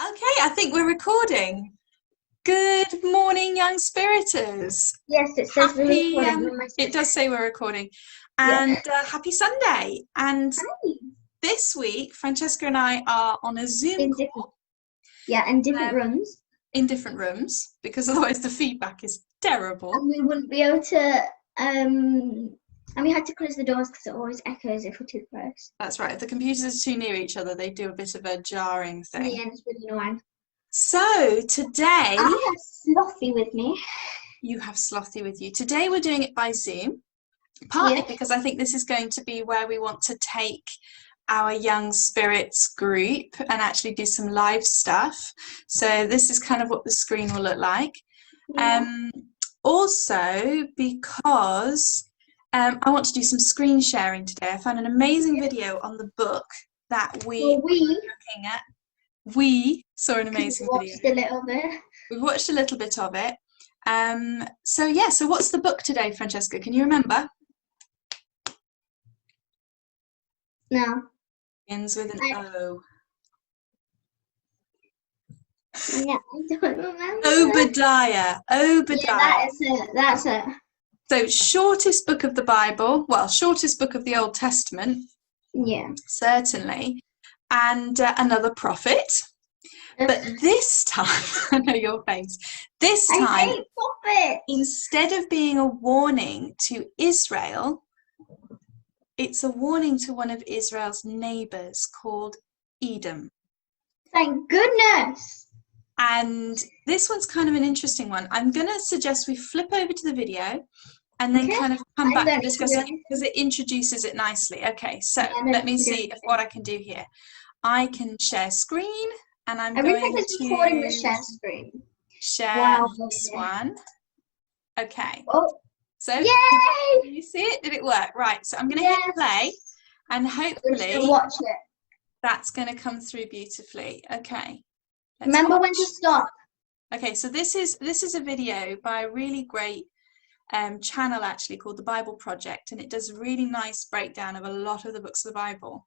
Okay, I think we're recording. Good morning, young spiriters. Yes, it says we're Happy, recording on my it does say we're recording. Yeah. And happy Sunday. And Hi. this week, Francesca and I are on a Zoom In call different rooms. in different rooms because otherwise the feedback is terrible. And we wouldn't be able to, and we had to close the doors because it always echoes if we're too close. That's right. If the computers are too near each other, they do a bit of a jarring thing. Yeah, it's really annoying. So today... I have Slothy with me. You have Slothy with you. Today we're doing it by Zoom, partly because I think this is going to be where we want to take our young spirits group and actually do some live stuff. So this is kind of what the screen will look like. Yeah. Also because I want to do some screen sharing today. I found an amazing video on the book that we were looking at. We saw an amazing video. A little bit. We watched a little bit of it. So what's the book today, Francesca? Can you remember? No. Begins with an O. Yeah, I don't remember. Obadiah. Yeah, that's it. So shortest book of the Bible. Well, shortest book of the Old Testament. Yeah. Certainly. And another prophet. But this time, I know your face, this time, I hate prophets. Instead of being a warning to Israel, it's a warning to one of Israel's neighbors called Edom. Thank goodness. And this one's kind of an interesting one. I'm going to suggest we flip over to the video and then kind of come back and discuss it because it introduces it nicely. Okay, so let me see what I can do here. I can share screen. And I'm going to recording the share screen. Share this one. Okay. Oh. So, yay! Can you see it? Did it work? Right. So I'm going to hit play, and hopefully watch it. That's going to come through beautifully. Okay. Remember when to stop. Okay. So this is a video by a really great channel actually called the Bible Project, and it does a really nice breakdown of a lot of the books of the Bible.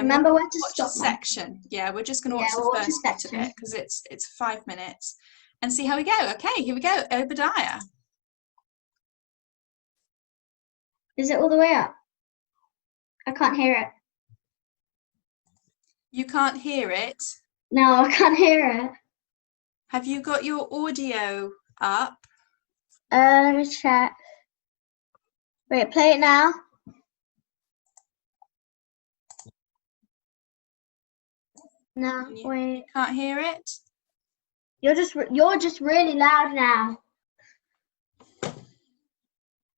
Remember when to watch stop. A section. Yeah, we're just going to watch the first bit of it because it's 5 minutes and see how we go. Okay, here we go. Obadiah. Is it all the way up? I can't hear it. You can't hear it? No, I can't hear it. Have you got your audio up? Let me check. Wait, play it now. No, wait. Can't hear it? You're just really loud now.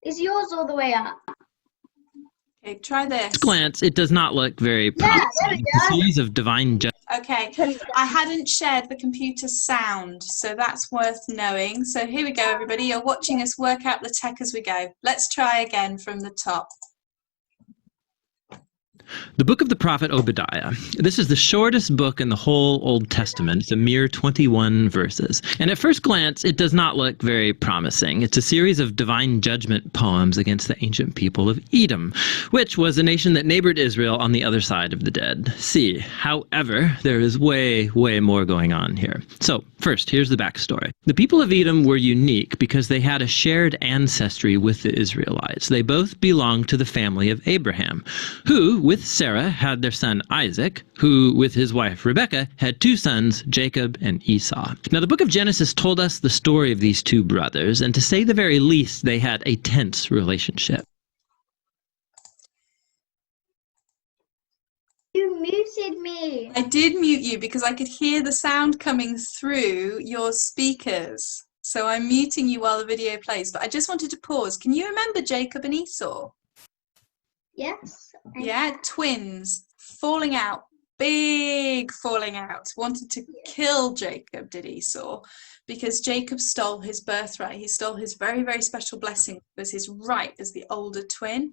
Is yours all the way up? Okay, try this. At a glance, it does not look very promising. There we go. A series of divine judgment. Okay, I hadn't shared the computer sound, so that's worth knowing. So here we go, everybody. You're watching us work out the tech as we go. Let's try again from the top. The book of the prophet Obadiah. This is the shortest book in the whole Old Testament. It's a mere 21 verses. And at first glance, it does not look very promising. It's a series of divine judgment poems against the ancient people of Edom, which was a nation that neighbored Israel on the other side of the Dead Sea. However, there is way, way more going on here. So first, here's the backstory. The people of Edom were unique because they had a shared ancestry with the Israelites. They both belonged to the family of Abraham, who, with Sarah, had their son Isaac, who, with his wife Rebekah, had two sons, Jacob and Esau. Now, the book of Genesis told us the story of these two brothers, and to say the very least, they had a tense relationship. You muted me. I did mute you because I could hear the sound coming through your speakers. So I'm muting you while the video plays, but I just wanted to pause. Can you remember Jacob and Esau? Yes. Yeah, twins, falling out, big falling out, wanted to kill Jacob, did Esau, because Jacob stole his birthright. He stole his very, very special blessing, was his right as the older twin,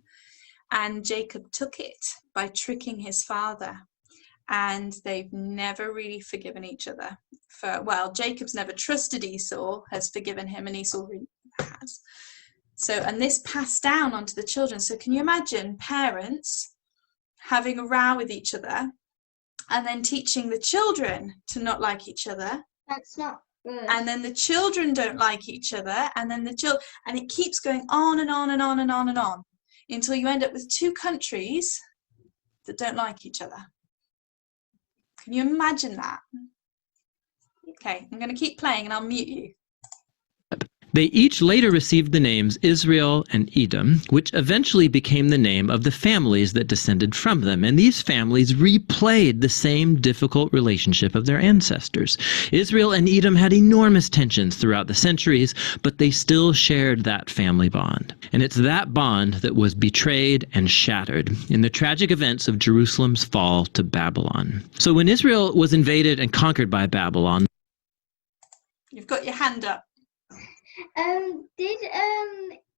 and Jacob took it by tricking his father, and they've never really forgiven each other. Jacob's never trusted Esau, has forgiven him, and Esau really has. So, and this passed down onto the children. So can you imagine parents having a row with each other and then teaching the children to not like each other. That's not good. And then the children don't like each other, and then and it keeps going on and on and on and on and on until you end up with two countries that don't like each other. Can you imagine that? Okay, I'm going to keep playing and I'll mute you. They each later received the names Israel and Edom, which eventually became the name of the families that descended from them. And these families replayed the same difficult relationship of their ancestors. Israel and Edom had enormous tensions throughout the centuries, but they still shared that family bond. And it's that bond that was betrayed and shattered in the tragic events of Jerusalem's fall to Babylon. So when Israel was invaded and conquered by Babylon... You've got your hand up. Did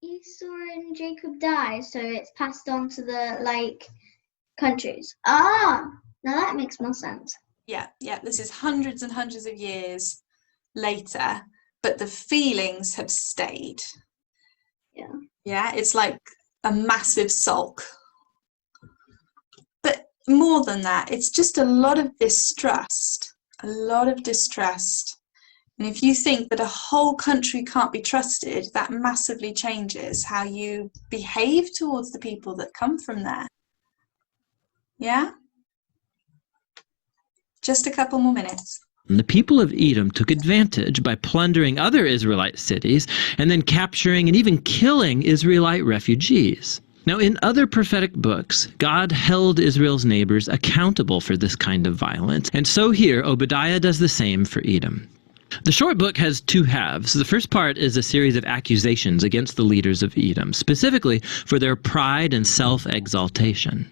Esau and Jacob die, so it's passed on to the countries? Ah, now that makes more sense. Yeah, this is hundreds and hundreds of years later, but the feelings have stayed. Yeah, it's like a massive sulk. But more than that, it's just a lot of distrust. And if you think that a whole country can't be trusted, that massively changes how you behave towards the people that come from there. Yeah? Just a couple more minutes. The people of Edom took advantage by plundering other Israelite cities and then capturing and even killing Israelite refugees. Now, in other prophetic books, God held Israel's neighbors accountable for this kind of violence. And so here, Obadiah does the same for Edom. The short book has two halves. The first part is a series of accusations against the leaders of Edom, specifically for their pride and self-exaltation.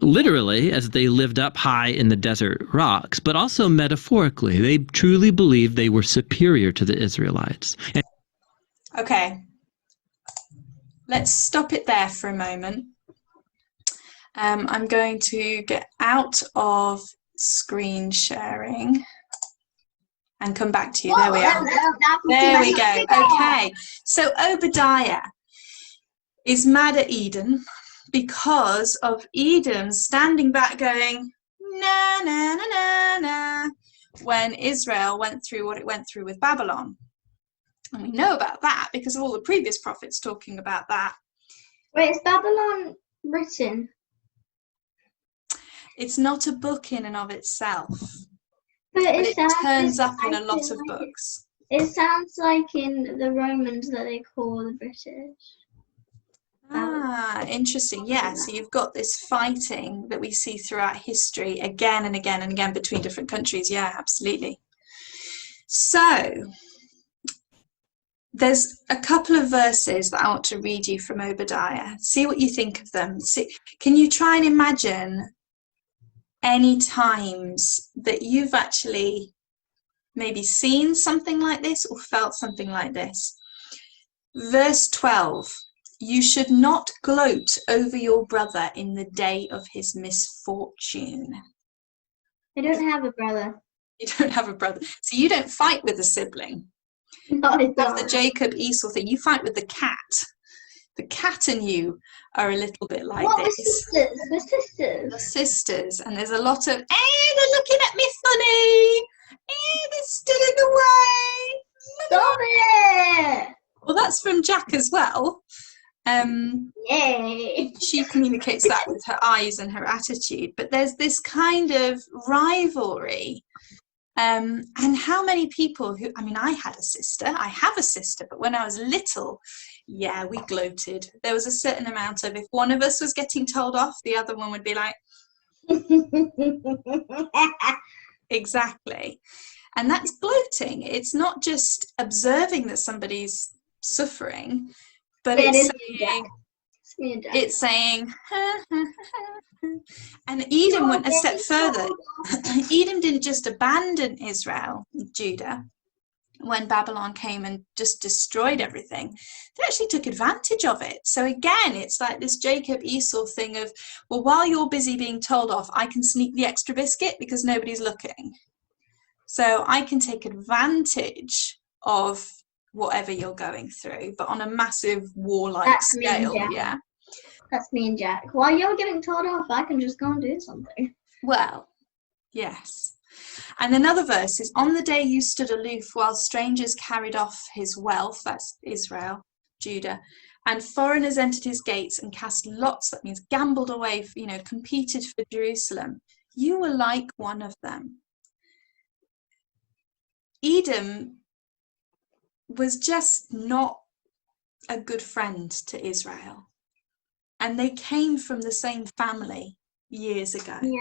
Literally, as they lived up high in the desert rocks, but also metaphorically, they truly believed they were superior to the Israelites. Okay, let's stop it there for a moment. I'm going to get out of screen sharing and come back to you. There we are. There we go. Okay. So Obadiah is mad at Edom because of Edom standing back going, na, na, na, na, na, when Israel went through what it went through with Babylon. And we know about that because of all the previous prophets talking about that. Wait, is Babylon written? It's not a book in and of itself. But it turns up in a lot of books. It sounds like in the Romans that they call the British. Ah, interesting. Yeah, so you've got this fighting that we see throughout history again and again and again between different countries. Yeah, absolutely. So there's a couple of verses that I want to read you from Obadiah. See what you think of them. Can you try and imagine any times that you've actually maybe seen something like this or felt something like this? Verse 12, you should not gloat over your brother in the day of his misfortune. I don't have a brother. You don't have a brother. So you don't fight with a sibling. No, I You have don't. the Jacob Esau thing. You fight with the cat. The cat and you are a little bit like What, this. the sisters? The sisters, and there's a lot of, they're looking at me funny. They're stealing away. Stop it! Well, that's from Jack as well. Yay! She communicates that with her eyes and her attitude. But there's this kind of rivalry. And how many people who, I had a sister. I have a sister, but when I was little, yeah, we gloated. There was a certain amount of, if one of us was getting told off, the other one would be like, exactly. And that's gloating. It's not just observing that somebody's suffering, but it's saying, and Edom went a step further. Edom didn't just abandon Israel, Judah, when Babylon came and just destroyed everything. They actually took advantage of it. So again, it's like this Jacob Esau thing of, well, while you're busy being told off, I can sneak the extra biscuit because nobody's looking. So I can take advantage of whatever you're going through, but on a massive warlike scale. Yeah. That's me and Jack. While you're getting told off, I can just go and do something. Well, Yes. And another verse is, on the day you stood aloof while strangers carried off his wealth, that's Israel, Judah, and foreigners entered his gates and cast lots, that means gambled away, competed for Jerusalem. You were like one of them. Edom was just not a good friend to Israel. And they came from the same family years ago. Yeah.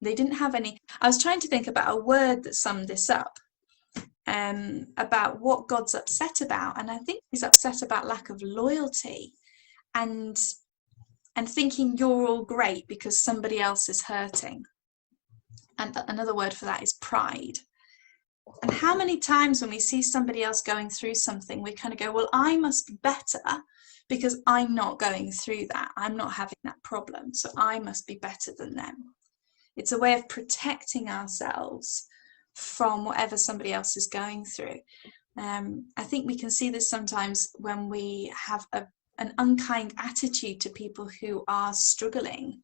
They didn't have any. I was trying to think about a word that summed this up, about what God's upset about. And I think he's upset about lack of loyalty and thinking you're all great because somebody else is hurting. And another word for that is pride. And how many times when we see somebody else going through something, we kind of go, well, I must be better because I'm not going through that. I'm not having that problem. So I must be better than them. It's a way of protecting ourselves from whatever somebody else is going through. I think we can see this sometimes when we have an unkind attitude to people who are struggling,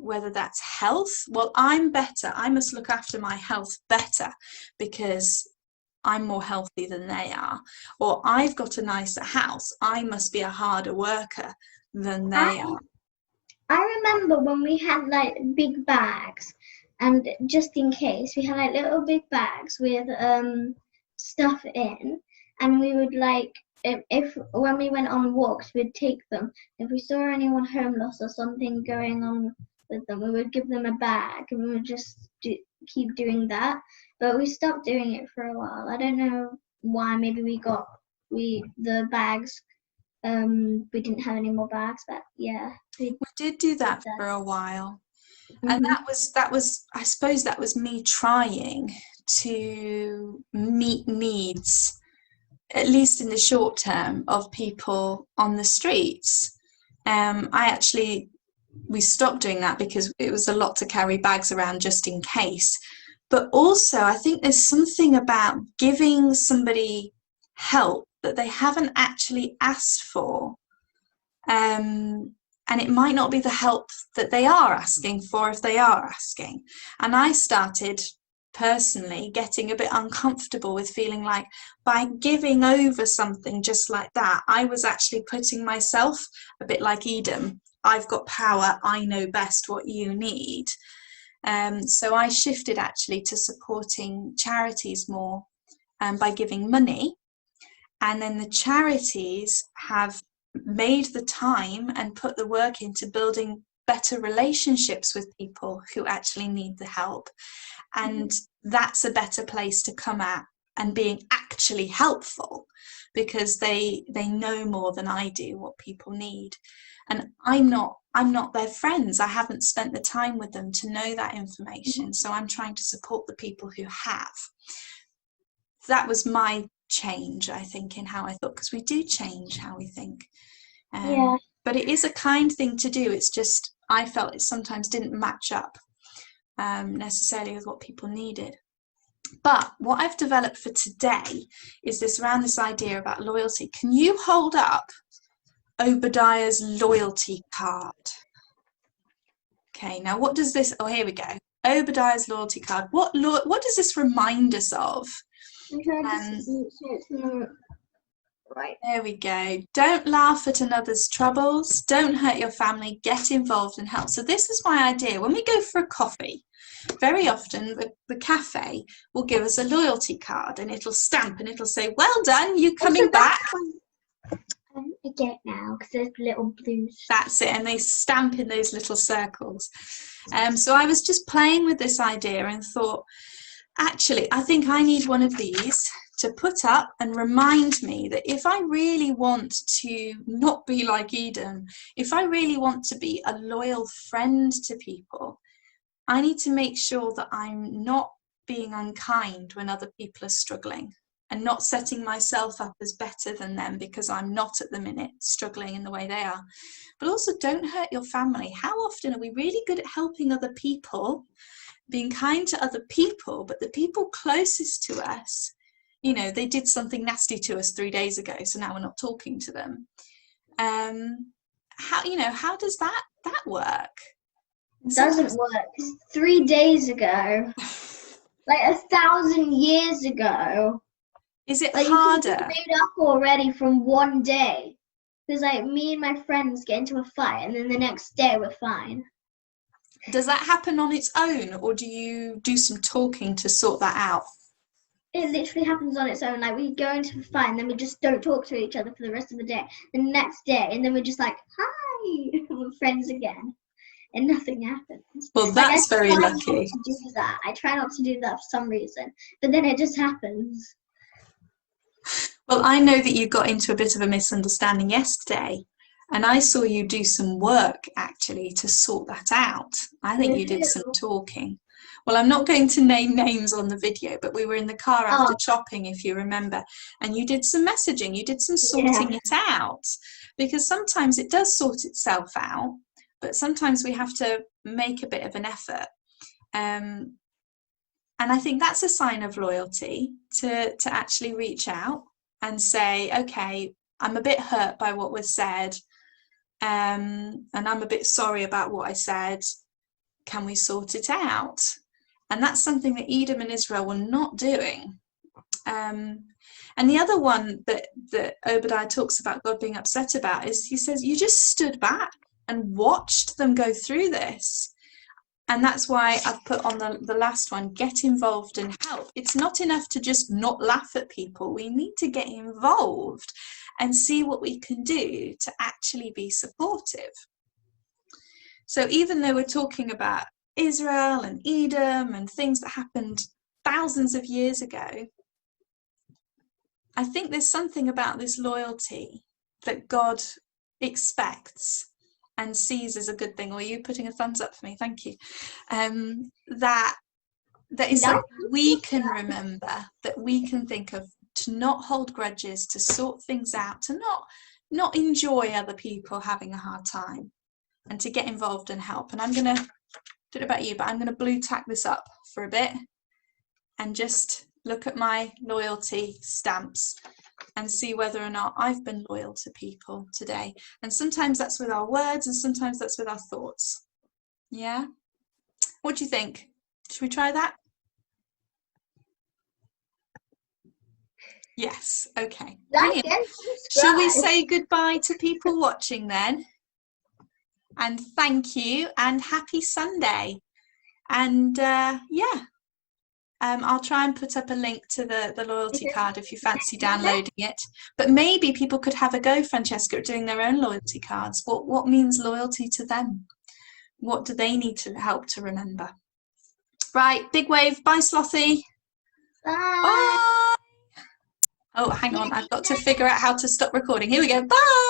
whether that's health. Well, I'm better. I must look after my health better because I'm more healthy than they are. Or I've got a nicer house. I must be a harder worker than they are. I remember when we had like big bags, and just in case we had like little big bags with stuff in, and we would like if when we went on walks we'd take them. If we saw anyone homeless or something going on with them, we would give them a bag, and we would just keep doing that. But we stopped doing it for a while. I don't know why. Maybe the bags. We didn't have any more bags, but yeah, we did do that for a while. Mm-hmm. And that was I suppose that was me trying to meet needs, at least in the short term, of people on the streets. We stopped doing that because it was a lot to carry bags around just in case. But also I think there's something about giving somebody help that they haven't actually asked for, and it might not be the help that they are asking for if they are asking. And I started personally getting a bit uncomfortable with feeling like by giving over something just like that, I was actually putting myself a bit like Edom. I've got power, I know best what you need. So I shifted actually to supporting charities more, by giving money. And then the charities have made the time and put the work into building better relationships with people who actually need the help. And that's a better place to come at and being actually helpful, because they know more than I do what people need. And I'm not their friends. I haven't spent the time with them to know that information. So I'm trying to support the people who have. That was my change, I think, in how I thought, because we do change how we think. Yeah. But it is a kind thing to do. It's just I felt it sometimes didn't match up necessarily with what people needed. But what I've developed for today is around this idea about loyalty. Can you hold up Obadiah's loyalty card? Okay, now what does this, oh, here we go. Obadiah's loyalty card. What does this remind us of? Right. There we go. Don't laugh at another's troubles. Don't hurt your family. Get involved and help. So this is my idea. When we go for a coffee, very often the cafe will give us a loyalty card, and it'll stamp and it'll say, well done, you coming back. I get it now because there's little blues. That's it, and they stamp in those little circles. So I was just playing with this idea and thought, actually, I think I need one of these to put up and remind me that if I really want to not be like Edom, if I really want to be a loyal friend to people, I need to make sure that I'm not being unkind when other people are struggling, and not setting myself up as better than them because I'm not at the minute struggling in the way they are. But also, don't hurt your family. How often are we really good at helping other people, being kind to other people, but the people closest to us, they did something nasty to us 3 days ago, so now we're not talking to them. How does that work? It doesn't work. 'Cause 3 days ago, like 1,000 years ago, Is it like harder? you can be made up already from one day. Because like me and my friends get into a fight, and then the next day we're fine. Does that happen on its own, or do you do some talking to sort that out? It literally happens on its own. Like we go into a fight, and then we just don't talk to each other for the rest of the day. The next day, and then we're just like, hi, we're friends again, and nothing happens. Well, that's very lucky. I try not to do that. I try not to do that for some reason, but then it just happens. Well, I know that you got into a bit of a misunderstanding yesterday, and I saw you do some work actually to sort that out. I think you did some talking. Well, I'm not going to name names on the video, but we were in the car after shopping, if you remember, and you did some messaging, you did some sorting it out, because sometimes it does sort itself out, but sometimes we have to make a bit of an effort. And I think that's a sign of loyalty to actually reach out and say, okay, I'm a bit hurt by what was said, and I'm a bit sorry about what I said. Can we sort it out? And that's something that Edom and Israel were not doing. And the other one that Obadiah talks about God being upset about is, he says, you just stood back and watched them go through this. And that's why I've put on the last one, get involved and help. It's not enough to just not laugh at people. We need to get involved and see what we can do to actually be supportive. So even though we're talking about Israel and Edom and things that happened thousands of years ago, I think there's something about this loyalty that God expects and sees as a good thing. Or you putting a thumbs up for me? Thank you. That is something we can remember, that we can think of, to not hold grudges, to sort things out, to not enjoy other people having a hard time, and to get involved and help. And I'm gonna, I don't know about you, but I'm gonna blue tack this up for a bit and just look at my loyalty stamps and see whether or not I've been loyal to people today. And sometimes that's with our words, and sometimes that's with our thoughts. Yeah? What do you think? Should we try that? Yes, okay. Like and subscribe. Shall we say goodbye to people watching then? And thank you, and happy Sunday. And I'll try and put up a link to the loyalty card if you fancy downloading it. But maybe people could have a go, Francesca, at doing their own loyalty cards. What means loyalty to them? What do they need to help to remember? Right, big wave. Bye, Slothy. Bye. Bye. Oh, hang on. I've got to figure out how to stop recording. Here we go. Bye.